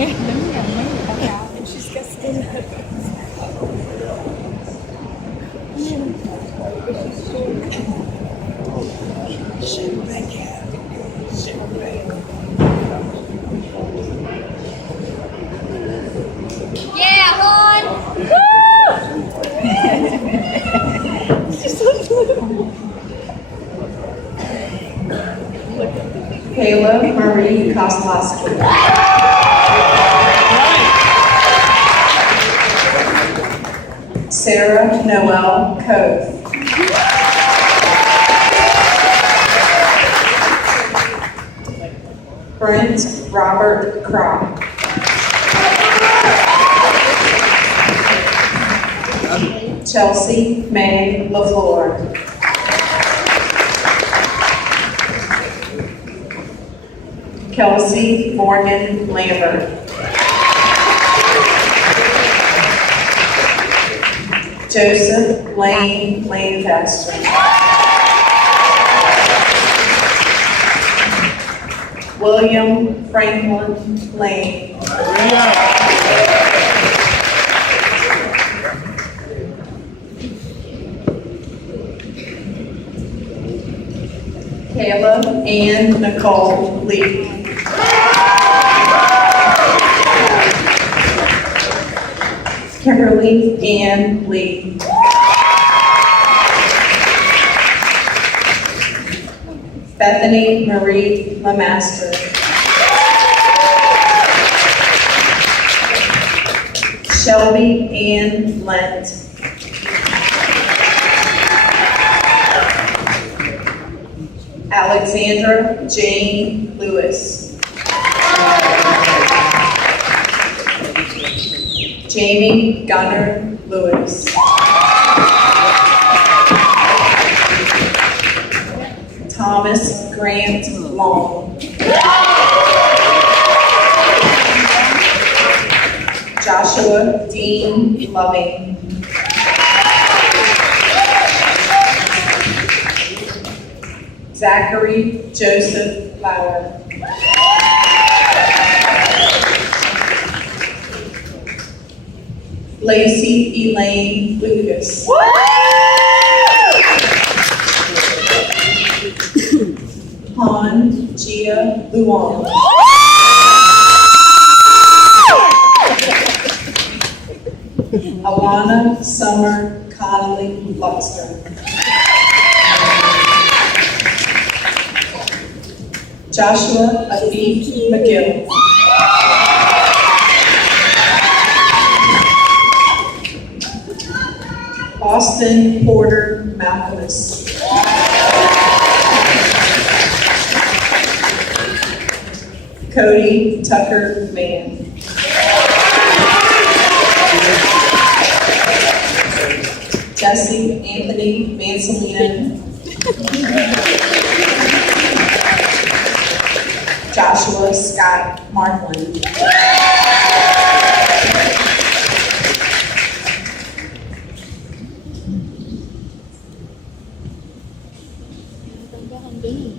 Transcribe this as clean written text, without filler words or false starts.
Đúng là mấy người ta bảo disgusting. Yeah, hon! Kayla Marie Koslowski. Sarah Noel Cove. Brent Robert Crock. Chelsea May LaFleur. Kelsey Morgan Lambert. Joseph Lane Lancaster. William Franklin Lane. Kayla Ann Nicole Lee. Kimberly Ann Lee. Bethany Marie Lamaster. Shelby Ann Lent. Alexandra Jane Lewis. Jamie Gunnar Lewis. Thomas Grant Long. Joshua Dean Loving. Zachary Joseph Lauer. Lacey Elaine Lucas. Han Gia Luong. Alana Summer Connolly Luxter. Joshua Afif McGill. Austin Porter Malcolmus. Cody Tucker Mann. Jesse Anthony Mancelino. Joshua Scott Markland. Không biết.